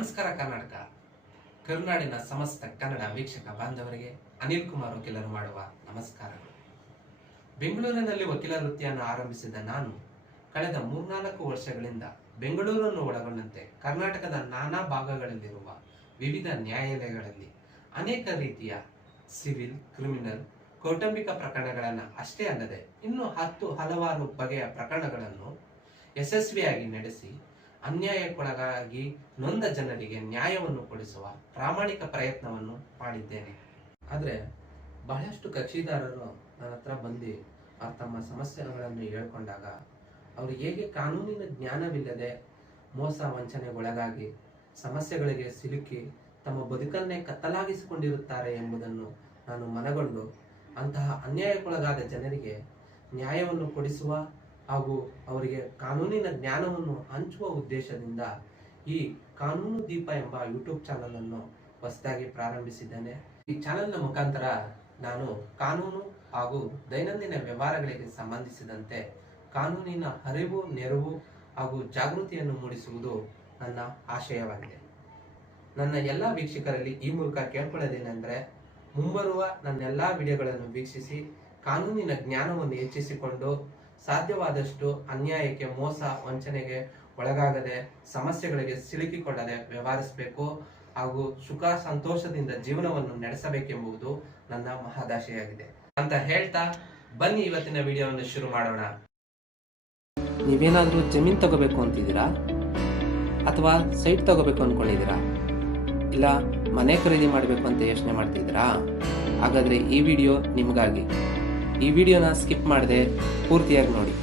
ನಮಸ್ಕಾರ ಕರ್ನಾಟಕ. ಕರುನಾಡಿನ ಸಮಸ್ತ ಕನ್ನಡ ವೀಕ್ಷಕ ಬಾಂಧವರಿಗೆ ಅನಿಲ್ ಕುಮಾರ್ ವಕೀಲರು ಮಾಡುವ ನಮಸ್ಕಾರಗಳು. ಬೆಂಗಳೂರಿನಲ್ಲಿ ವಕೀಲ ವೃತ್ತಿಯನ್ನು ಆರಂಭಿಸಿದ ನಾನು ಕಳೆದ 3-4 ವರ್ಷಗಳಿಂದ ಬೆಂಗಳೂರನ್ನು ಒಳಗೊಂಡಂತೆ ಕರ್ನಾಟಕದ ನಾನಾ ಭಾಗಗಳಲ್ಲಿರುವ ವಿವಿಧ ನ್ಯಾಯಾಲಯಗಳಲ್ಲಿ ಅನೇಕ ರೀತಿಯ ಸಿವಿಲ್, ಕ್ರಿಮಿನಲ್, ಕೌಟುಂಬಿಕ ಪ್ರಕರಣಗಳನ್ನು ಅಷ್ಟೇ ಅಲ್ಲದೆ ಇನ್ನೂ ಹಲವಾರು ಬಗೆಯ ಪ್ರಕರಣಗಳನ್ನು ಯಶಸ್ವಿಯಾಗಿ ನಡೆಸಿ ಅನ್ಯಾಯಕ್ಕೊಳಗಾಗಿ ನೊಂದ ಜನರಿಗೆ ನ್ಯಾಯವನ್ನು ಕೊಡಿಸುವ ಪ್ರಾಮಾಣಿಕ ಪ್ರಯತ್ನವನ್ನು ಮಾಡಿದ್ದೇನೆ. ಆದರೆ ಬಹಳಷ್ಟು ಕಕ್ಷಿದಾರರು ನನ್ನ ಹತ್ರ ಬಂದು ತಮ್ಮ ಸಮಸ್ಯೆಗಳನ್ನು ಹೇಳ್ಕೊಂಡಾಗ ಅವರು ಹೇಗೆ ಕಾನೂನಿನ ಜ್ಞಾನವಿಲ್ಲದೆ ಮೋಸ ವಂಚನೆಗೊಳಗಾಗಿ ಸಮಸ್ಯೆಗಳಿಗೆ ಸಿಲುಕಿ ತಮ್ಮ ಬದುಕನ್ನೇ ಕತ್ತಲಾಗಿಸಿಕೊಂಡಿರುತ್ತಾರೆ ಎಂಬುದನ್ನು ನಾನು ಮನಗೊಂಡು ಅಂತಹ ಅನ್ಯಾಯಕ್ಕೊಳಗಾದ ಜನರಿಗೆ ನ್ಯಾಯವನ್ನು ಕೊಡಿಸುವ ಹಾಗೂ ಅವರಿಗೆ ಕಾನೂನಿನ ಜ್ಞಾನವನ್ನು ಹಂಚುವ ಉದ್ದೇಶದಿಂದ ಈ ಕಾನೂನು ದೀಪ ಎಂಬ ಯೂಟ್ಯೂಬ್ ಚಾನಲ್ ಅನ್ನು ಹೊಸದಾಗಿ ಪ್ರಾರಂಭಿಸಿದ್ದೇನೆ. ಈ ಚಾನೆಲ್ನ ಮುಖಾಂತರ ನಾನು ಕಾನೂನು ಹಾಗೂ ದೈನಂದಿನ ವ್ಯವಹಾರಗಳಿಗೆ ಸಂಬಂಧಿಸಿದಂತೆ ಕಾನೂನಿನ ಅರಿವು, ನೆರವು ಹಾಗೂ ಜಾಗೃತಿಯನ್ನು ಮೂಡಿಸುವುದು ನನ್ನ ಆಶಯವಾಗಿದೆ. ನನ್ನ ಎಲ್ಲ ವೀಕ್ಷಕರಲ್ಲಿ ಈ ಮೂಲಕ ಕೇಳ್ಕೊಳ್ಳೋದೇನೆಂದರೆ, ಮುಂಬರುವ ನನ್ನೆಲ್ಲ ವಿಡಿಯೋಗಳನ್ನು ವೀಕ್ಷಿಸಿ ಕಾನೂನಿನ ಜ್ಞಾನವನ್ನು ಹೆಚ್ಚಿಸಿಕೊಂಡು ಸಾಧ್ಯವಾದಷ್ಟು ಅನ್ಯಾಯಕ್ಕೆ, ಮೋಸ, ವಂಚನೆಗೆ ಒಳಗಾಗದೆ ಸಮಸ್ಯೆಗಳಿಗೆ ಸಿಲುಕಿಕೊಳ್ಳದೆ ವ್ಯವಹರಿಸಬೇಕು ಹಾಗೂ ಸುಖ ಸಂತೋಷದಿಂದ ಜೀವನವನ್ನು ನಡೆಸಬೇಕೆಂಬುದು ನನ್ನ ಮಹದಾಶೆಯಾಗಿದೆ ಅಂತ ಹೇಳ್ತಾ ಬನ್ನಿ ಇವತ್ತಿನ ವಿಡಿಯೋವನ್ನು ಶುರು ಮಾಡೋಣ. ನೀವೇನಾದರೂ ಜಮೀನು ತಗೋಬೇಕು ಅಂತಿದ್ದೀರಾ ಅಥವಾ ಸೈಟ್ ತಗೋಬೇಕು ಅಂದ್ಕೊಂಡಿದ್ದೀರಾ, ಇಲ್ಲ ಮನೆ ಖರೀದಿ ಮಾಡಬೇಕು ಅಂತ ಯೋಚನೆ ಮಾಡ್ತಿದ್ದೀರಾ? ಹಾಗಾದರೆ ಈ ವಿಡಿಯೋ ನಿಮಗಾಗಿ. ಈ ವಿಡಿಯೋನ ಸ್ಕಿಪ್ ಮಾಡದೆ ಪೂರ್ತಿಯಾಗಿ ನೋಡಿ.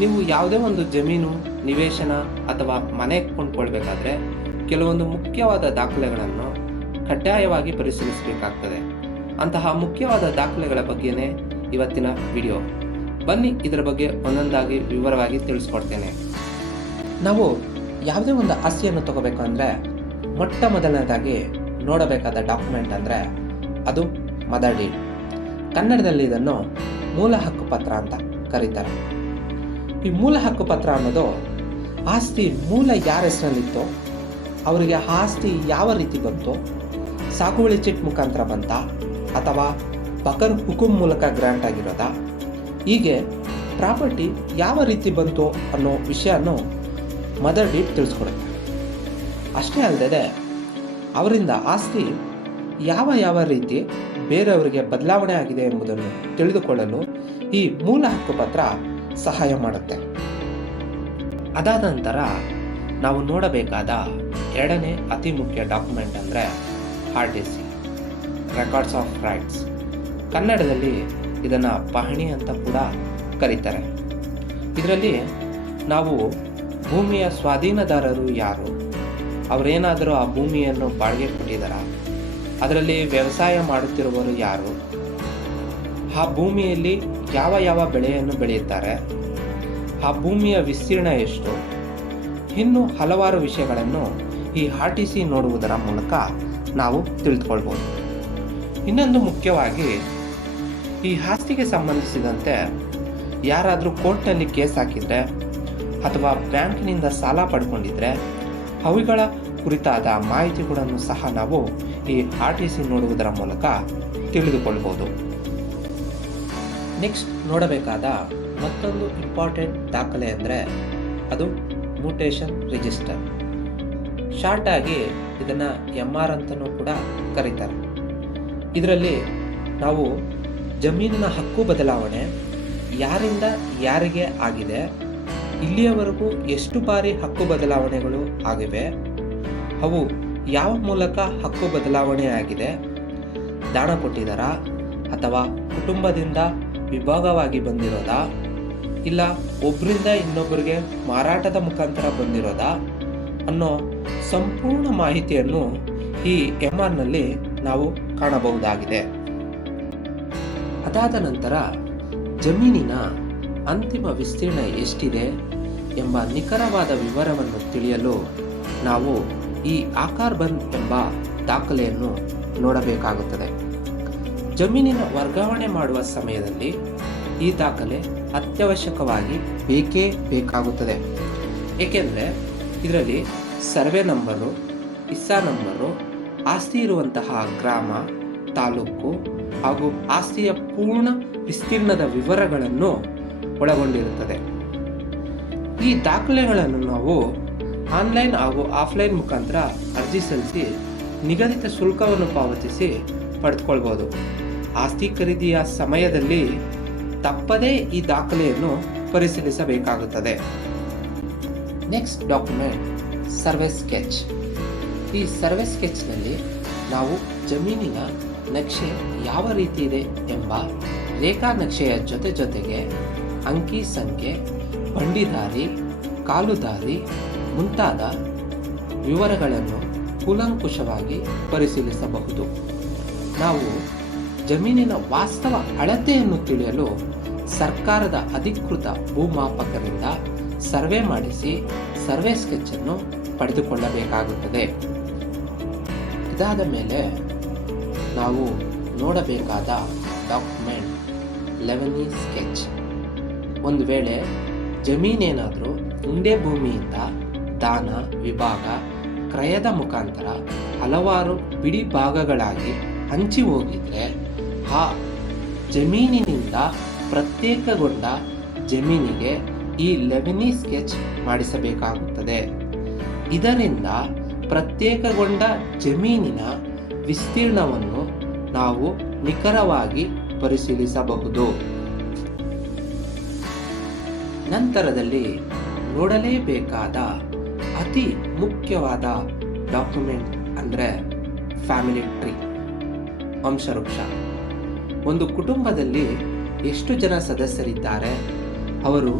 ನೀವು ಯಾವುದೇ ಒಂದು ಜಮೀನು, ನಿವೇಶನ ಅಥವಾ ಮನೆ ಕೊಂಡ್ಕೊಳ್ಬೇಕಾದ್ರೆ ಕೆಲವೊಂದು ಮುಖ್ಯವಾದ ದಾಖಲೆಗಳನ್ನು ಕಡ್ಡಾಯವಾಗಿ ಪರಿಶೀಲಿಸಬೇಕಾಗ್ತದೆ. ಅಂತಹ ಮುಖ್ಯವಾದ ದಾಖಲೆಗಳ ಬಗ್ಗೆನೇ ಇವತ್ತಿನ ವಿಡಿಯೋ. ಬನ್ನಿ ಇದರ ಬಗ್ಗೆ ಒಂದೊಂದಾಗಿ ವಿವರವಾಗಿ ತಿಳಿಸ್ಕೊಡ್ತೇನೆ. ನಾವು ಯಾವುದೇ ಒಂದು ಆಸ್ತಿಯನ್ನು ತಗೋಬೇಕು ಅಂದರೆ ಮೊಟ್ಟ ಮೊದಲನೇದಾಗಿ ನೋಡಬೇಕಾದ ಡಾಕ್ಯುಮೆಂಟ್ ಅಂದರೆ ಅದು ಮದರ್ ಡೀಡ್. ಕನ್ನಡದಲ್ಲಿ ಇದನ್ನು ಮೂಲ ಹಕ್ಕುಪತ್ರ ಅಂತ ಕರೀತಾರೆ. ಈ ಮೂಲ ಹಕ್ಕುಪತ್ರ ಅನ್ನೋದು ಆಸ್ತಿ ಮೂಲ ಯಾರ ಹೆಸರಲ್ಲಿತ್ತೋ ಅವರಿಗೆ ಆಸ್ತಿ ಯಾವ ರೀತಿ ಬಂತು, ಸಾಗುವಳಿ ಚಿಟ್ ಮುಖಾಂತರ ಬಂತ ಅಥವಾ ಬಕರ್ ಹುಕುಂ ಮೂಲಕ ಗ್ರಾಂಟ್ ಆಗಿರೋದಾ, ಹೀಗೆ ಪ್ರಾಪರ್ಟಿ ಯಾವ ರೀತಿ ಬಂತು ಅನ್ನೋ ವಿಷಯನೂ ಮದರ್ ಡೀಡ್ ತಿಳಿಸ್ಕೊಡುತ್ತೆ. ಅಷ್ಟೇ ಅಲ್ಲದೆ ಅವರಿಂದ ಆಸ್ತಿ ಯಾವ ರೀತಿ ಬೇರೆಯವರಿಗೆ ಬದಲಾವಣೆ ಆಗಿದೆ ಎಂಬುದನ್ನು ತಿಳಿದುಕೊಳ್ಳಲು ಈ ಮೂಲ ಹಕ್ಕುಪತ್ರ ಸಹಾಯ ಮಾಡುತ್ತೆ. ಅದಾದ ನಂತರ ನಾವು ನೋಡಬೇಕಾದ ಎರಡನೇ ಅತಿ ಮುಖ್ಯ ಡಾಕ್ಯುಮೆಂಟ್ ಅಂದರೆ RTC, ರೆಕಾರ್ಡ್ಸ್ ಆಫ್ ರೈಟ್ಸ್. ಕನ್ನಡದಲ್ಲಿ ಇದನ್ನು ಪಹಣಿ ಅಂತ ಕೂಡ ಕರೀತಾರೆ. ಇದರಲ್ಲಿ ನಾವು ಭೂಮಿಯ ಸ್ವಾಧೀನದಾರರು ಯಾರು, ಅವರೇನಾದರೂ ಆ ಭೂಮಿಯನ್ನು ಬಾಡಿಗೆ ಕೊಟ್ಟಿದ್ದಾರಾ, ಅದರಲ್ಲಿ ವ್ಯವಸಾಯ ಮಾಡುತ್ತಿರುವವರು ಯಾರು, ಆ ಭೂಮಿಯಲ್ಲಿ ಯಾವ ಬೆಳೆಯನ್ನು ಬೆಳೆಯುತ್ತಾರೆ, ಆ ಭೂಮಿಯ ವಿಸ್ತೀರ್ಣ ಎಷ್ಟು, ಇನ್ನು ಹಲವಾರು ವಿಷಯಗಳನ್ನು ಈ RTC ನೋಡುವುದರ ಮೂಲಕ ನಾವು ತಿಳಿದುಕೊಳ್ಬೋದು. ಇನ್ನೊಂದು ಮುಖ್ಯವಾಗಿ ಈ ಆಸ್ತಿಗೆ ಸಂಬಂಧಿಸಿದಂತೆ ಯಾರಾದರೂ ಕೋರ್ಟ್ನಲ್ಲಿ ಕೇಸ್ ಹಾಕಿದರೆ ಅಥವಾ ಬ್ಯಾಂಕಿನಿಂದ ಸಾಲ ಪಡ್ಕೊಂಡಿದ್ರೆ ಅವುಗಳ ಕುರಿತಾದ ಮಾಹಿತಿಗಳನ್ನು ಸಹ ನಾವು ಈ RTC ನೋಡುವುದರ ಮೂಲಕ ತಿಳಿದುಕೊಳ್ಬೋದು. ನೆಕ್ಸ್ಟ್ ನೋಡಬೇಕಾದ ಮತ್ತೊಂದು ಇಂಪಾರ್ಟೆಂಟ್ ದಾಖಲೆ ಅಂದರೆ ಅದು ಮ್ಯೂಟೇಷನ್ ರಿಜಿಸ್ಟರ್. ಶಾರ್ಟ್ ಆಗಿ ಇದನ್ನು MR ಅಂತಲೂ ಕೂಡ ಕರೀತಾರೆ. ಇದರಲ್ಲಿ ನಾವು ಜಮೀನಿನ ಹಕ್ಕು ಬದಲಾವಣೆ ಯಾರಿಂದ ಯಾರಿಗೆ ಆಗಿದೆ, ಇಲ್ಲಿಯವರೆಗೂ ಎಷ್ಟು ಬಾರಿ ಹಕ್ಕು ಬದಲಾವಣೆಗಳು ಆಗಿವೆ, ಅವು ಯಾವ ಮೂಲಕ ಹಕ್ಕು ಬದಲಾವಣೆ ಆಗಿದೆ, ದಾನ ಕೊಟ್ಟಿದ್ದಾರಾ ಅಥವಾ ಕುಟುಂಬದಿಂದ ವಿಭಾಗವಾಗಿ ಬಂದಿರೋದಾ, ಇಲ್ಲ ಒಬ್ಬರಿಂದ ಇನ್ನೊಬ್ಬರಿಗೆ ಮಾರಾಟದ ಮುಖಾಂತರ ಬಂದಿರೋದಾ ಅನ್ನೋ ಸಂಪೂರ್ಣ ಮಾಹಿತಿಯನ್ನು ಈ MRನಲ್ಲಿ ನಾವು ಕಾಣಬಹುದಾಗಿದೆ. ಅದಾದ ನಂತರ ಜಮೀನಿನ ಅಂತಿಮ ವಿಸ್ತೀರ್ಣ ಎಷ್ಟಿದೆ ಎಂಬ ನಿಖರವಾದ ವಿವರವನ್ನು ತಿಳಿಯಲು ನಾವು ಈ ಆಕಾರ್ ಬಂದ್ ಎಂಬ ದಾಖಲೆಯನ್ನು ನೋಡಬೇಕಾಗುತ್ತದೆ. ಜಮೀನಿನ ವರ್ಗಾವಣೆ ಮಾಡುವ ಸಮಯದಲ್ಲಿ ಈ ದಾಖಲೆ ಅತ್ಯವಶ್ಯಕವಾಗಿ ಬೇಕೇ ಬೇಕಾಗುತ್ತದೆ. ಏಕೆಂದರೆ ಇದರಲ್ಲಿ ಸರ್ವೆ ನಂಬರು, ಇಸ್ಸಾ ನಂಬರು, ಆಸ್ತಿ ಇರುವಂತಹ ಗ್ರಾಮ, ತಾಲೂಕು ಹಾಗೂ ಆಸ್ತಿಯ ಪೂರ್ಣ ವಿಸ್ತೀರ್ಣದ ವಿವರಗಳನ್ನು ಒಳಗೊಂಡಿರುತ್ತದೆ. ಈ ದಾಖಲೆಗಳನ್ನು ನಾವು ಆನ್ಲೈನ್ ಹಾಗೂ ಆಫ್ಲೈನ್ ಮುಖಾಂತರ ಅರ್ಜಿ ಸಲ್ಲಿಸಿ ನಿಗದಿತ ಶುಲ್ಕವನ್ನು ಪಾವತಿಸಿ ಪಡೆದುಕೊಳ್ಬೋದು. ಆಸ್ತಿ ಖರೀದಿಯ ಸಮಯದಲ್ಲಿ ತಪ್ಪದೇ ಈ ದಾಖಲೆಯನ್ನು ಪರಿಶೀಲಿಸಬೇಕಾಗುತ್ತದೆ. Next document survey sketch. ಈ ಸರ್ವೆ ಸ್ಕೆಚ್ನಲ್ಲಿ ನಾವು ಜಮೀನಿನ ನಕ್ಷೆ ಯಾವ ರೀತಿ ಇದೆ ಎಂಬ ರೇಖಾ ನಕ್ಷೆಯ ಜೊತೆಗೆ ಅಂಕಿ ಸಂಖ್ಯೆ, ಬಂಡಿದಾರಿ, ಕಾಲುದಾರಿ ಮುಂತಾದ ವಿವರಗಳನ್ನು ಕೂಲಂಕುಷವಾಗಿ ಪರಿಶೀಲಿಸಬಹುದು. ನಾವು ಜಮೀನಿನ ವಾಸ್ತವ ಅಳತೆಯನ್ನು ತಿಳಿಯಲು ಸರ್ಕಾರದ ಅಧಿಕೃತ ಭೂಮಾಪಕರಿಂದ ಸರ್ವೆ ಮಾಡಿಸಿ ಸರ್ವೆ ಸ್ಕೆಚ್ ಅನ್ನು ಪಡೆದುಕೊಳ್ಳಬೇಕಾಗುತ್ತದೆ. ಇದಾದ ಮೇಲೆ ನಾವು ನೋಡಬೇಕಾದ ಡಾಕ್ಯುಮೆಂಟ್ ಲೆವೆನಿ ಸ್ಕೆಚ್. ಒಂದು ವೇಳೆ ಜಮೀನೇನಾದರೂ ಉಂಡೆ ಭೂಮಿಯಿಂದ ದಾನ, ವಿಭಾಗ, ಕ್ರಯದ ಮುಖಾಂತರ ಹಲವಾರು ಬಿಡಿ ಭಾಗಗಳಾಗಿ ಹಂಚಿ ಹೋಗಿದ್ರೆ ಆ ಜಮೀನಿನಿಂದ ಪ್ರತ್ಯೇಕಗೊಂಡ ಜಮೀನಿಗೆ ಈ ಲೆವೆನಿ ಸ್ಕೆಚ್ ಮಾಡಿಸಬೇಕಾಗುತ್ತದೆ. ಇದರಿಂದ ಪ್ರತ್ಯೇಕಗೊಂಡ ಜಮೀನಿನ ವಿಸ್ತೀರ್ಣವನ್ನು ನಾವು ನಿಖರವಾಗಿ ಪರಿಶೀಲಿಸಬಹುದು. ನಂತರದಲ್ಲಿ ನೋಡಲೇಬೇಕಾದ ಅತಿ ಮುಖ್ಯವಾದ ಡಾಕ್ಯುಮೆಂಟ್ ಅಂದರೆ ಫ್ಯಾಮಿಲಿ ಟ್ರೀ, ವಂಶವೃಕ್ಷ. ಒಂದು ಕುಟುಂಬದಲ್ಲಿ ಎಷ್ಟು ಜನ ಸದಸ್ಯರಿದ್ದಾರೆ, ಅವರು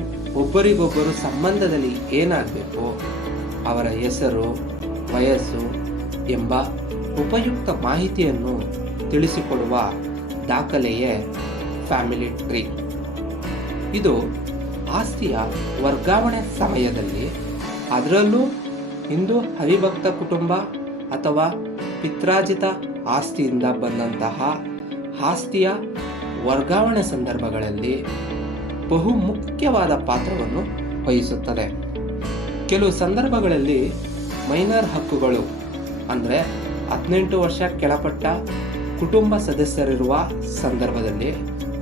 ಒಬ್ಬರಿಗೊಬ್ಬರು ಸಂಬಂಧದಲ್ಲಿ ಏನಾಗಬೇಕು, ಅವರ ಹೆಸರು, ವಯಸ್ಸು ಎಂಬ ಉಪಯುಕ್ತ ಮಾಹಿತಿಯನ್ನು ತಿಳಿಸಿಕೊಡುವ ದಾಖಲೆಯೇ ಫ್ಯಾಮಿಲಿ ಟ್ರೀ. ಇದು ಆಸ್ತಿಯ ವರ್ಗಾವಣೆ ಸಮಯದಲ್ಲಿ, ಅದರಲ್ಲೂ ಹಿಂದೂ ಅವಿಭಕ್ತ ಕುಟುಂಬ ಅಥವಾ ಪಿತ್ರಾರ್ಜಿತ ಆಸ್ತಿಯಿಂದ ಬಂದಂತಹ ಆಸ್ತಿಯ ವರ್ಗಾವಣೆ ಸಂದರ್ಭಗಳಲ್ಲಿ ಬಹು ಮುಖ್ಯವಾದ ಪಾತ್ರವನ್ನು ವಹಿಸುತ್ತದೆ. ಕೆಲವು ಸಂದರ್ಭಗಳಲ್ಲಿ ಮೈನರ್ ಹಕ್ಕುಗಳು ಅಂದರೆ 18 ವರ್ಷ ಕೆಳಪಟ್ಟ ಕುಟುಂಬ ಸದಸ್ಯರಿರುವ ಸಂದರ್ಭದಲ್ಲಿ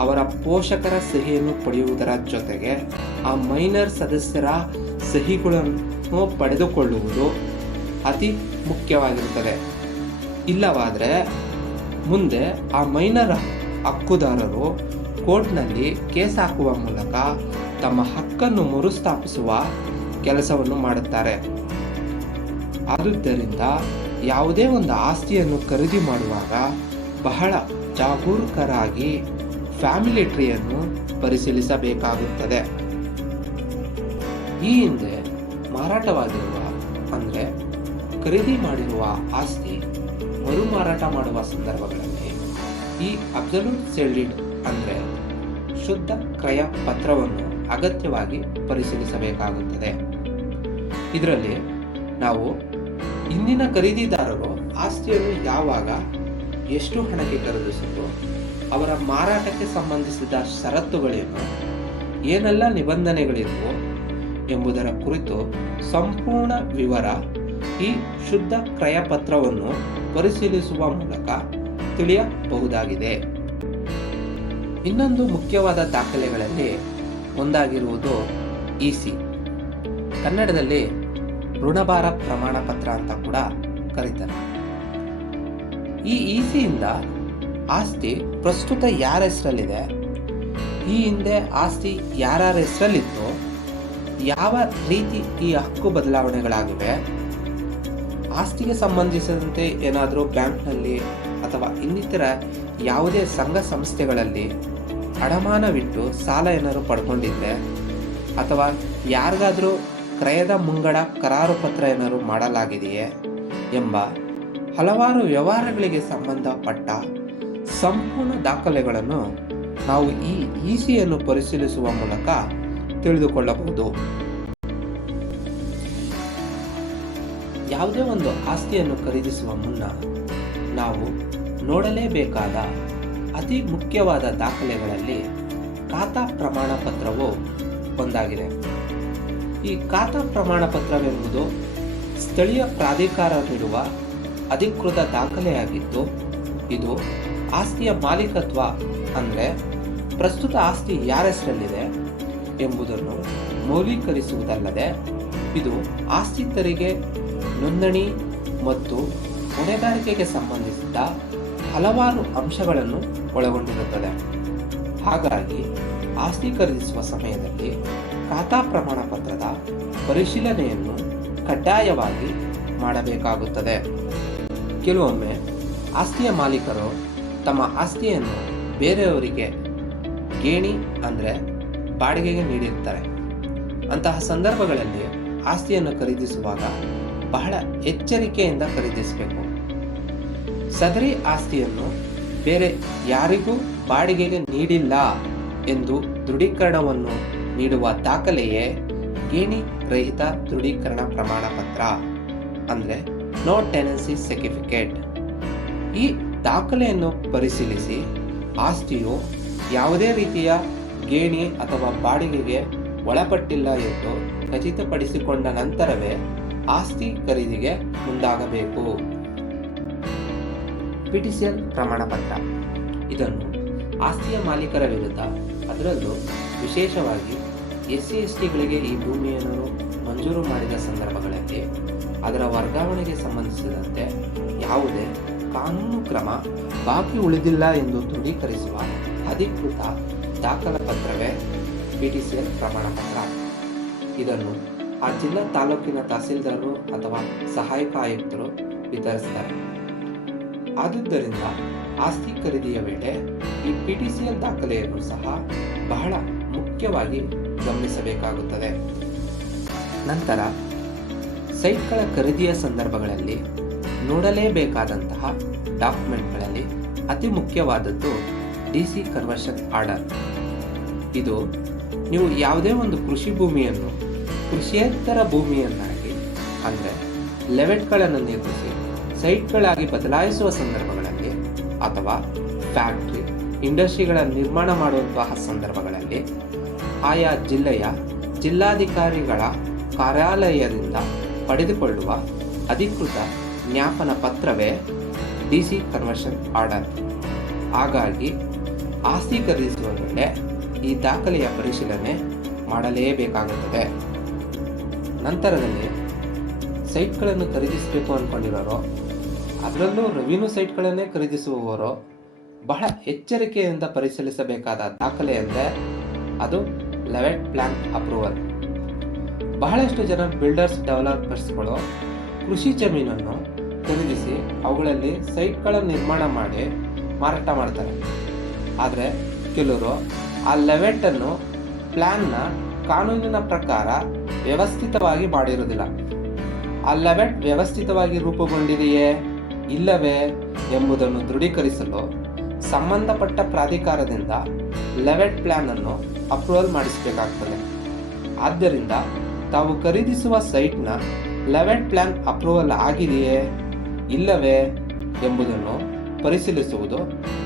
ಅವರ ಪೋಷಕರ ಸಹಿಯನ್ನು ಪಡೆಯುವುದರ ಜೊತೆಗೆ ಆ ಮೈನರ್ ಸದಸ್ಯರ ಸಹಿಗಳನ್ನು ಪಡೆದುಕೊಳ್ಳುವುದು ಅತಿ ಮುಖ್ಯವಾಗಿರುತ್ತದೆ. ಇಲ್ಲವಾದರೆ ಮುಂದೆ ಆ ಮೈನರ್ ಹಕ್ಕುದಾರರು ಕೋರ್ಟ್ನಲ್ಲಿ ಕೇಸ್ ಹಾಕುವ ಮೂಲಕ ತಮ್ಮ ಹಕ್ಕನ್ನು ಮರುಸ್ಥಾಪಿಸುವ ಕೆಲಸವನ್ನು ಮಾಡುತ್ತಾರೆ. ಆದುದರಿಂದ ಯಾವುದೇ ಒಂದು ಆಸ್ತಿಯನ್ನು ಖರೀದಿ ಮಾಡುವಾಗ ಬಹಳ ಜಾಗರೂಕರಾಗಿ ಫ್ಯಾಮಿಲಿ ಟ್ರೀಯನ್ನು ಪರಿಶೀಲಿಸಬೇಕಾಗುತ್ತದೆ. ಈ ಹಿಂದೆ ಮಾರಾಟವಾಗಿರುವ ಅಂದರೆ ಖರೀದಿ ಮಾಡಿರುವ ಆಸ್ತಿ ಮರು ಮಾರಾಟ ಮಾಡುವ ಸಂದರ್ಭಗಳಲ್ಲಿ ಈ ಅಬ್ಸಲ್ಯೂಟ್ ಸೇಲ್ ಡೀಡ್ ಅಂದರೆ ಶುದ್ಧ ಕ್ರಯ ಪತ್ರವನ್ನು ಅಗತ್ಯವಾಗಿ ಪರಿಶೀಲಿಸಬೇಕಾಗುತ್ತದೆ. ಇದರಲ್ಲಿ ನಾವು ಇಂದಿನ ಖರೀದಿದಾರರು ಆಸ್ತಿಯನ್ನು ಯಾವಾಗ, ಎಷ್ಟು ಹಣಕ್ಕೆ ಖರೀದಿಸಿದ್ರು, ಅವರ ಮಾರಾಟಕ್ಕೆ ಸಂಬಂಧಿಸಿದ ಷರತ್ತುಗಳೇನು, ಏನೆಲ್ಲ ನಿಬಂಧನೆಗಳಿರುವು ಎಂಬುದರ ಕುರಿತು ಸಂಪೂರ್ಣ ವಿವರ ಈ ಶುದ್ಧ ಕ್ರಯ ಪತ್ರವನ್ನು ಪರಿಶೀಲಿಸುವ ಮೂಲಕ ತಿಳಿಯಬಹುದಾಗಿದೆ. ಇನ್ನೊಂದು ಮುಖ್ಯವಾದ ದಾಖಲೆಗಳಲ್ಲಿ ಒಂದಾಗಿರುವುದು ಇಸಿ, ಕನ್ನಡದಲ್ಲಿ ಋಣಭಾರ ಪ್ರಮಾಣ ಪತ್ರ ಅಂತ ಕೂಡ ಕರೀತಾರೆ. ಈ ಇಸಿಯಿಂದ ಆಸ್ತಿ ಪ್ರಸ್ತುತ ಯಾರ ಹೆಸರಲ್ಲಿದೆ, ಈ ಹಿಂದೆ ಆಸ್ತಿ ಯಾರ್ಯಾರ ಹೆಸರಲ್ಲಿತ್ತು, ಯಾವ ರೀತಿ ಈ ಹಕ್ಕು ಬದಲಾವಣೆಗಳಾಗಿವೆ, ಆಸ್ತಿಗೆ ಸಂಬಂಧಿಸಿದಂತೆ ಏನಾದರೂ ಬ್ಯಾಂಕ್ನಲ್ಲಿ ಅಥವಾ ಇನ್ನಿತರ ಯಾವುದೇ ಸಂಘ ಸಂಸ್ಥೆಗಳಲ್ಲಿ ಅಡಮಾನವಿಟ್ಟು ಸಾಲ ಏನಾದರೂ ಪಡ್ಕೊಂಡಿದ್ದೆ ಅಥವಾ ಯಾರಿಗಾದರೂ ಕ್ರಯದ ಮುಂಗಡ ಕರಾರು ಪತ್ರ ಏನಾದರೂ ಮಾಡಲಾಗಿದೆಯೇ ಎಂಬ ಹಲವಾರು ವ್ಯವಹಾರಗಳಿಗೆ ಸಂಬಂಧಪಟ್ಟ ಸಂಪೂರ್ಣ ದಾಖಲೆಗಳನ್ನು ನಾವು ಈ ಇಸಿಯನ್ನು ಪರಿಶೀಲಿಸುವ ಮೂಲಕ ತಿಳಿದುಕೊಳ್ಳಬಹುದು. ಯಾವುದೇ ಒಂದು ಆಸ್ತಿಯನ್ನು ಖರೀದಿಸುವ ಮುನ್ನ ನಾವು ನೋಡಲೇಬೇಕಾದ ಅತಿ ಮುಖ್ಯವಾದ ದಾಖಲೆಗಳಲ್ಲಿ ಖಾತಾ ಪ್ರಮಾಣ ಪತ್ರವು ಒಂದಾಗಿದೆ. ಈ ಖಾತಾ ಪ್ರಮಾಣ ಪತ್ರವೆಂಬುದು ಸ್ಥಳೀಯ ಪ್ರಾಧಿಕಾರ ನೀಡುವ ಅಧಿಕೃತ ದಾಖಲೆಯಾಗಿದ್ದು, ಇದು ಆಸ್ತಿಯ ಮಾಲೀಕತ್ವ ಅಂದರೆ ಪ್ರಸ್ತುತ ಆಸ್ತಿ ಯಾರ ಹೆಸರಲ್ಲಿದೆ ಎಂಬುದನ್ನು ಮೌಲ್ಯೀಕರಿಸುವುದಲ್ಲದೆ, ಇದು ಆಸ್ತಿ ತೆರಿಗೆ, ನೋಂದಣಿ ಮತ್ತು ಹೊಣೆಗಾರಿಕೆಗೆ ಸಂಬಂಧಿಸಿದ ಹಲವಾರು ಅಂಶಗಳನ್ನು ಒಳಗೊಂಡಿರುತ್ತದೆ. ಹಾಗಾಗಿ ಆಸ್ತಿ ಖರೀದಿಸುವ ಸಮಯದಲ್ಲಿ ಖಾತಾ ಪ್ರಮಾಣ ಪತ್ರದ ಪರಿಶೀಲನೆಯನ್ನು ಕಡ್ಡಾಯವಾಗಿ ಮಾಡಬೇಕಾಗುತ್ತದೆ. ಕೆಲವೊಮ್ಮೆ ಆಸ್ತಿಯ ಮಾಲೀಕರು ತಮ್ಮ ಆಸ್ತಿಯನ್ನು ಬೇರೆಯವರಿಗೆ ಗೇಣಿ ಅಂದರೆ ಬಾಡಿಗೆಗೆ ನೀಡಿರ್ತಾರೆ. ಅಂತಹ ಸಂದರ್ಭಗಳಲ್ಲಿ ಆಸ್ತಿಯನ್ನು ಖರೀದಿಸುವಾಗ ಬಹಳ ಎಚ್ಚರಿಕೆಯಿಂದ ಖರೀದಿಸಬೇಕು. ಸದರಿ ಆಸ್ತಿಯನ್ನು ಬೇರೆ ಯಾರಿಗೂ ಬಾಡಿಗೆಗೆ ನೀಡಿಲ್ಲ ಎಂದು ದೃಢೀಕರಣವನ್ನು ನೀಡುವ ದಾಖಲೆಯೇ ಗೇಣಿ ರಹಿತ ದೃಢೀಕರಣ ಪ್ರಮಾಣ ಪತ್ರ ಅಂದರೆ ನೋ ಟೆನೆನ್ಸಿ ಸರ್ಟಿಫಿಕೇಟ್. ಈ ದಾಖಲೆಯನ್ನು ಪರಿಶೀಲಿಸಿ ಆಸ್ತಿಯು ಯಾವುದೇ ರೀತಿಯ ಗೇಣಿ ಅಥವಾ ಬಾಡಿಗೆಗೆ ಒಳಪಟ್ಟಿಲ್ಲ ಎಂದು ಖಚಿತಪಡಿಸಿಕೊಂಡ ನಂತರವೇ ಆಸ್ತಿ ಖರೀದಿಗೆ ಮುಂದಾಗಬೇಕು. ಪಿಟಿಸಿಎಲ್ ಪ್ರಮಾಣ ಪತ್ರ ಇದನ್ನು ಆಸ್ತಿಯ ಮಾಲೀಕರ ವಿರುದ್ಧ, ಅದರಲ್ಲೂ ವಿಶೇಷವಾಗಿ SC/STಗಳಿಗೆ ಈ ಭೂಮಿಯನ್ನು ಮಂಜೂರು ಮಾಡಿದ ಸಂದರ್ಭಗಳಲ್ಲಿ ಅದರ ವರ್ಗಾವಣೆಗೆ ಸಂಬಂಧಿಸಿದಂತೆ ಯಾವುದೇ ಕಾನೂನು ಕ್ರಮ ಬಾಕಿ ಉಳಿದಿಲ್ಲ ಎಂದು ದೃಢೀಕರಿಸುವ ಅಧಿಕೃತ ದಾಖಲೆ ಪತ್ರವೇ ಪಿಟಿಸಿಎಲ್ ಪ್ರಮಾಣ ಪತ್ರ. ಇದನ್ನು ಆ ಜಿಲ್ಲಾ ತಾಲೂಕಿನ ತಹಸೀಲ್ದಾರರು ಅಥವಾ ಸಹಾಯಕ ಆಯುಕ್ತರು ವಿತರಿಸುತ್ತಾರೆ. ಆದುದರಿಂದ ಆಸ್ತಿ ಖರೀದಿಯ ವೇಳೆ ಈ ಪಿಟಿಸಿಎಲ್ ದಾಖಲೆಯನ್ನು ಸಹ ಬಹಳ ಮುಖ್ಯವಾಗಿ ಗಮನಿಸಬೇಕಾಗುತ್ತದೆ. ನಂತರ ಸೈಟ್ಗಳ ಖರೀದಿಯ ಸಂದರ್ಭಗಳಲ್ಲಿ ನೋಡಲೇಬೇಕಾದಂತಹ ಡಾಕ್ಯುಮೆಂಟ್ಗಳಲ್ಲಿ ಅತಿ ಮುಖ್ಯವಾದದ್ದು DC ಕನ್ವರ್ಷನ್ ಆರ್ಡರ್. ಇದು ನೀವು ಯಾವುದೇ ಒಂದು ಕೃಷಿ ಭೂಮಿಯನ್ನು ಕೃಷಿಯೇತರ ಭೂಮಿಯನ್ನಾಗಿ ಅಂದರೆ ಲೆವೆಟ್ಗಳನ್ನು ನಿರ್ಮಿಸಿ ಸೈಟ್ಗಳಾಗಿ ಬದಲಾಯಿಸುವ ಸಂದರ್ಭಗಳಲ್ಲಿ ಅಥವಾ ಫ್ಯಾಕ್ಟ್ರಿ, ಇಂಡಸ್ಟ್ರಿಗಳ ನಿರ್ಮಾಣ ಮಾಡುವಂತಹ ಸಂದರ್ಭಗಳಲ್ಲಿ ಆಯಾ ಜಿಲ್ಲೆಯ ಜಿಲ್ಲಾಧಿಕಾರಿಗಳ ಕಾರ್ಯಾಲಯದಿಂದ ಪಡೆದುಕೊಳ್ಳುವ ಅಧಿಕೃತ ಜ್ಞಾಪನ ಪತ್ರವೇ DC ಕನ್ವರ್ಷನ್ ಆರ್ಡರ್. ಹಾಗಾಗಿ ಆಸ್ತಿ ಖರೀದಿಸುವ ವೇಳೆ ಈ ದಾಖಲೆಯ ಪರಿಶೀಲನೆ ಮಾಡಲೇಬೇಕಾಗುತ್ತದೆ. ನಂತರದಲ್ಲಿ ಸೈಟ್ಗಳನ್ನು ಖರೀದಿಸಬೇಕು ಅಂದ್ಕೊಂಡಿರೋರು, ಅದರಲ್ಲೂ ರೆವಿನ್ಯೂ ಸೈಟ್ಗಳನ್ನೇ ಖರೀದಿಸುವವರು ಬಹಳ ಎಚ್ಚರಿಕೆಯಿಂದ ಪರಿಶೀಲಿಸಬೇಕಾದ ದಾಖಲೆ ಅಂದರೆ ಅದು ಲೆವೆಟ್ ಪ್ಲಾನ್ ಅಪ್ರೂವಲ್. ಬಹಳಷ್ಟು ಜನ ಬಿಲ್ಡರ್ಸ್, ಡೆವಲಪರ್ಸ್ಗಳು ಕೃಷಿ ಜಮೀನನ್ನು ಖರೀದಿಸಿ ಅವುಗಳಲ್ಲಿ ಸೈಟ್ಗಳ ನಿರ್ಮಾಣ ಮಾಡಿ ಮಾರಾಟ ಮಾಡ್ತಾರೆ. ಆದರೆ ಕೆಲವರು ಆ ಲೆವೆಟನ್ನು ಪ್ಲಾನ್ನ ಕಾನೂನಿನ ಪ್ರಕಾರ ವ್ಯವಸ್ಥಿತವಾಗಿ ಮಾಡಿರುವುದಿಲ್ಲ. ಆ ಲೆವೆಟ್ ವ್ಯವಸ್ಥಿತವಾಗಿ ರೂಪುಗೊಂಡಿದೆಯೇ ಇಲ್ಲವೇ ಎಂಬುದನ್ನು ದೃಢೀಕರಿಸಲು ಸಂಬಂಧಪಟ್ಟ ಪ್ರಾಧಿಕಾರದಿಂದ ಲೆವೆಟ್ ಪ್ಲಾನ್ ಅನ್ನು ಅಪ್ರೂವಲ್ ಮಾಡಿಸಬೇಕಾಗ್ತದೆ. ಆದ್ದರಿಂದ ತಾವು ಖರೀದಿಸುವ ಸೈಟ್ನ ಲೆವೆಟ್ ಪ್ಲಾನ್ ಅಪ್ರೂವಲ್ ಆಗಿದೆಯೇ ಇಲ್ಲವೇ ಎಂಬುದನ್ನು ಪರಿಶೀಲಿಸುವುದು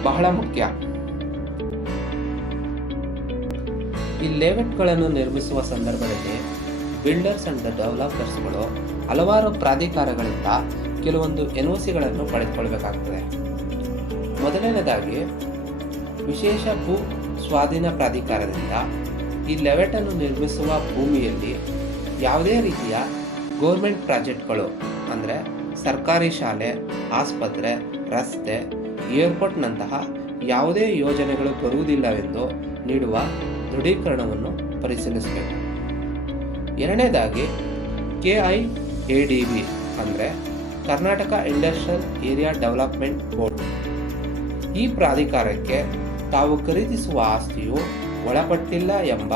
ಬಹಳ ಮುಖ್ಯ. ಈ ಲೇಔಟ್ಗಳನ್ನು ನಿರ್ಮಿಸುವ ಸಂದರ್ಭದಲ್ಲಿ ಬಿಲ್ಡರ್ಸ್ ಅಂಡ್ ಡೆವಲಪರ್ಸ್ಗಳು ಹಲವಾರು ಪ್ರಾಧಿಕಾರಗಳಿಂದ ಕೆಲವೊಂದು NOCಗಳನ್ನು ಪಡೆದುಕೊಳ್ಳಬೇಕಾಗ್ತದೆ. ಮೊದಲನೇದಾಗಿ ವಿಶೇಷ ಭೂ ಸ್ವಾಧೀನ ಪ್ರಾಧಿಕಾರದಿಂದ ಈ ಲೆವೆಟನ್ನು ನಿರ್ಮಿಸುವ ಭೂಮಿಯಲ್ಲಿ ಯಾವುದೇ ರೀತಿಯ ಗೌರ್ಮೆಂಟ್ ಪ್ರಾಜೆಕ್ಟ್ಗಳು ಅಂದರೆ ಸರ್ಕಾರಿ ಶಾಲೆ, ಆಸ್ಪತ್ರೆ, ರಸ್ತೆ, ಏರ್ಪೋರ್ಟ್ನಂತಹ ಯಾವುದೇ ಯೋಜನೆಗಳು ಬರುವುದಿಲ್ಲವೆಂದು ನೀಡುವ ದೃಢೀಕರಣವನ್ನು ಪರಿಶೀಲಿಸಬೇಕು. ಎರಡನೇದಾಗಿ KIADB ಅಂದರೆ Karnataka industrial area development board. ಈ ಪ್ರಾಧಿಕಾರಕ್ಕೆ ತಾವು ಖರೀದಿಸುವ ಆಸ್ತಿಯು ಒಳಪಟ್ಟಿಲ್ಲ ಎಂಬ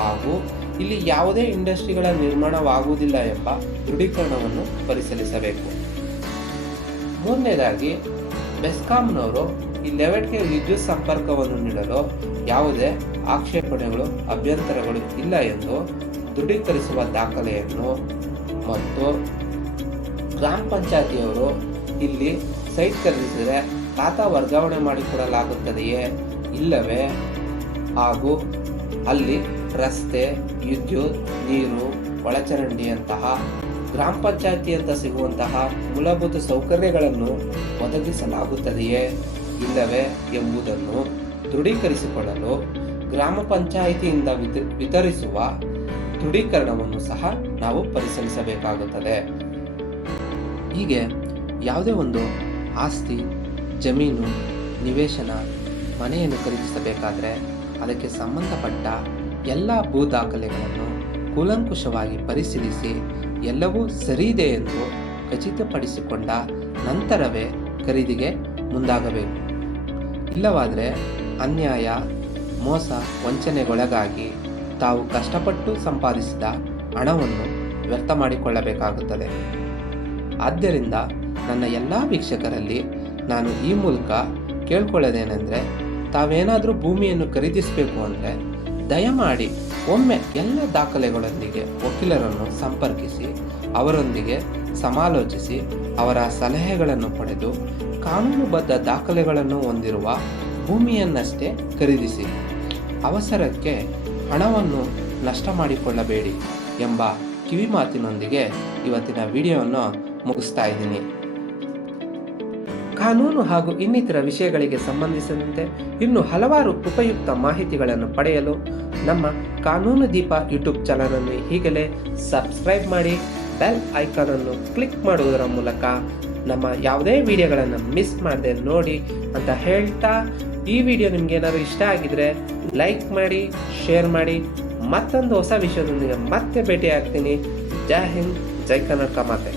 ಹಾಗೂ ಇಲ್ಲಿ ಯಾವುದೇ ಇಂಡಸ್ಟ್ರಿಗಳ ನಿರ್ಮಾಣವಾಗುವುದಿಲ್ಲ ಎಂಬ ದೃಢೀಕರಣವನ್ನು ಪರಿಶೀಲಿಸಬೇಕು. ಮೂರನೇದಾಗಿ ಬೆಸ್ಕಾಂನವರು ಈ ಲೆವೆಟ್ಗೆ ವಿದ್ಯುತ್ ಸಂಪರ್ಕವನ್ನು ನೀಡಲು ಯಾವುದೇ ಆಕ್ಷೇಪಣೆಗಳು, ಅಭ್ಯಂತರಗಳು ಇಲ್ಲ ಎಂದು ದೃಢೀಕರಿಸುವ ದಾಖಲೆಯನ್ನು ಮತ್ತು ಗ್ರಾಮ ಪಂಚಾಯತಿಯವರು ಇಲ್ಲಿ ಸೈಟ್ ಖರೀದಿಸಿದರೆ ಖಾತಾ ವರ್ಗಾವಣೆ ಮಾಡಿಕೊಡಲಾಗುತ್ತದೆಯೇ ಇಲ್ಲವೇ ಹಾಗೂ ಅಲ್ಲಿ ರಸ್ತೆ, ವಿದ್ಯುತ್, ನೀರು, ಒಳಚರಂಡಿಯಂತಹ ಗ್ರಾಮ ಪಂಚಾಯಿತಿಯಿಂದ ಸಿಗುವಂತಹ ಮೂಲಭೂತ ಸೌಕರ್ಯಗಳನ್ನು ಒದಗಿಸಲಾಗುತ್ತದೆಯೇ ಇಲ್ಲವೇ ಎಂಬುದನ್ನು ದೃಢೀಕರಿಸಿಕೊಳ್ಳಲು ಗ್ರಾಮ ಪಂಚಾಯಿತಿಯಿಂದ ವಿತರಿಸುವ ದೃಢೀಕರಣವನ್ನು ಸಹ ನಾವು ಪರಿಶೀಲಿಸಬೇಕಾಗುತ್ತದೆ. ಹೀಗೆ ಯಾವುದೇ ಒಂದು ಆಸ್ತಿ, ಜಮೀನು, ನಿವೇಶನ, ಮನೆಯನ್ನು ಖರೀದಿಸಬೇಕಾದರೆ ಅದಕ್ಕೆ ಸಂಬಂಧಪಟ್ಟ ಎಲ್ಲ ಭೂ ದಾಖಲೆಗಳನ್ನು ಕೂಲಂಕುಷವಾಗಿ ಪರಿಶೀಲಿಸಿ ಎಲ್ಲವೂ ಸರಿಯಿದೆ ಎಂದು ಖಚಿತಪಡಿಸಿಕೊಂಡ ನಂತರವೇ ಖರೀದಿಗೆ ಮುಂದಾಗಬೇಕು. ಇಲ್ಲವಾದರೆ ಅನ್ಯಾಯ, ಮೋಸ, ವಂಚನೆಗೊಳಗಾಗಿ ತಾವು ಕಷ್ಟಪಟ್ಟು ಸಂಪಾದಿಸಿದ ಹಣವನ್ನು ವ್ಯರ್ಥ ಮಾಡಿಕೊಳ್ಳಬೇಕಾಗುತ್ತದೆ. ಆದ್ದರಿಂದ ನನ್ನ ಎಲ್ಲ ವೀಕ್ಷಕರಲ್ಲಿ ನಾನು ಈ ಮೂಲಕ ಕೇಳ್ಕೊಳ್ಳೋದೇನೆಂದರೆ, ತಾವೇನಾದರೂ ಭೂಮಿಯನ್ನು ಖರೀದಿಸಬೇಕು ಅಂದರೆ ದಯಮಾಡಿ ಒಮ್ಮೆ ಎಲ್ಲ ದಾಖಲೆಗಳೊಂದಿಗೆ ವಕೀಲರನ್ನು ಸಂಪರ್ಕಿಸಿ ಅವರೊಂದಿಗೆ ಸಮಾಲೋಚಿಸಿ ಅವರ ಸಲಹೆಗಳನ್ನು ಪಡೆದು ಕಾನೂನುಬದ್ಧ ದಾಖಲೆಗಳನ್ನು ಹೊಂದಿರುವ ಭೂಮಿಯನ್ನಷ್ಟೇ ಖರೀದಿಸಿ. ಅವಸರಕ್ಕೆ ಹಣವನ್ನು ನಷ್ಟ ಮಾಡಿಕೊಳ್ಳಬೇಡಿ ಎಂಬ ಕಿವಿ ಮಾತಿನೊಂದಿಗೆ ಇವತ್ತಿನ ವಿಡಿಯೋವನ್ನು ಮುಗಿಸ್ತಾ ಇದ್ದೀನಿ. ಕಾನೂನು ಹಾಗೂ ಇನ್ನಿತರ ವಿಷಯಗಳಿಗೆ ಸಂಬಂಧಿಸಿದಂತೆ ಇನ್ನೂ ಹಲವಾರು ಉಪಯುಕ್ತ ಮಾಹಿತಿಗಳನ್ನು ಪಡೆಯಲು ನಮ್ಮ ಕಾನೂನು ದೀಪ ಯೂಟ್ಯೂಬ್ ಚಾನಲನ್ನು ಈಗಲೇ ಸಬ್ಸ್ಕ್ರೈಬ್ ಮಾಡಿ, ಬೆಲ್ ಐಕಾನನ್ನು ಕ್ಲಿಕ್ ಮಾಡುವುದರ ಮೂಲಕ ನಮ್ಮ ಯಾವುದೇ ವಿಡಿಯೋಗಳನ್ನು ಮಿಸ್ ಮಾಡದೆ ನೋಡಿ ಅಂತ ಹೇಳ್ತಾ, ಈ ವಿಡಿಯೋ ನಿಮ್ಗೆ ಏನಾದರೂ ಇಷ್ಟ ಆಗಿದ್ರೆ ಲೈಕ್ ಮಾಡಿ, ಶೇರ್ ಮಾಡಿ. ಮತ್ತೊಂದು ಹೊಸ ವಿಷಯದೊಂದಿಗೆ ಮತ್ತೆ ಭೇಟಿ ಆಗ್ತೀನಿ. ಜೈ ಹಿಂದ್, ಜೈ ಕರ್ನಾಟಕ ಮಾತೆ.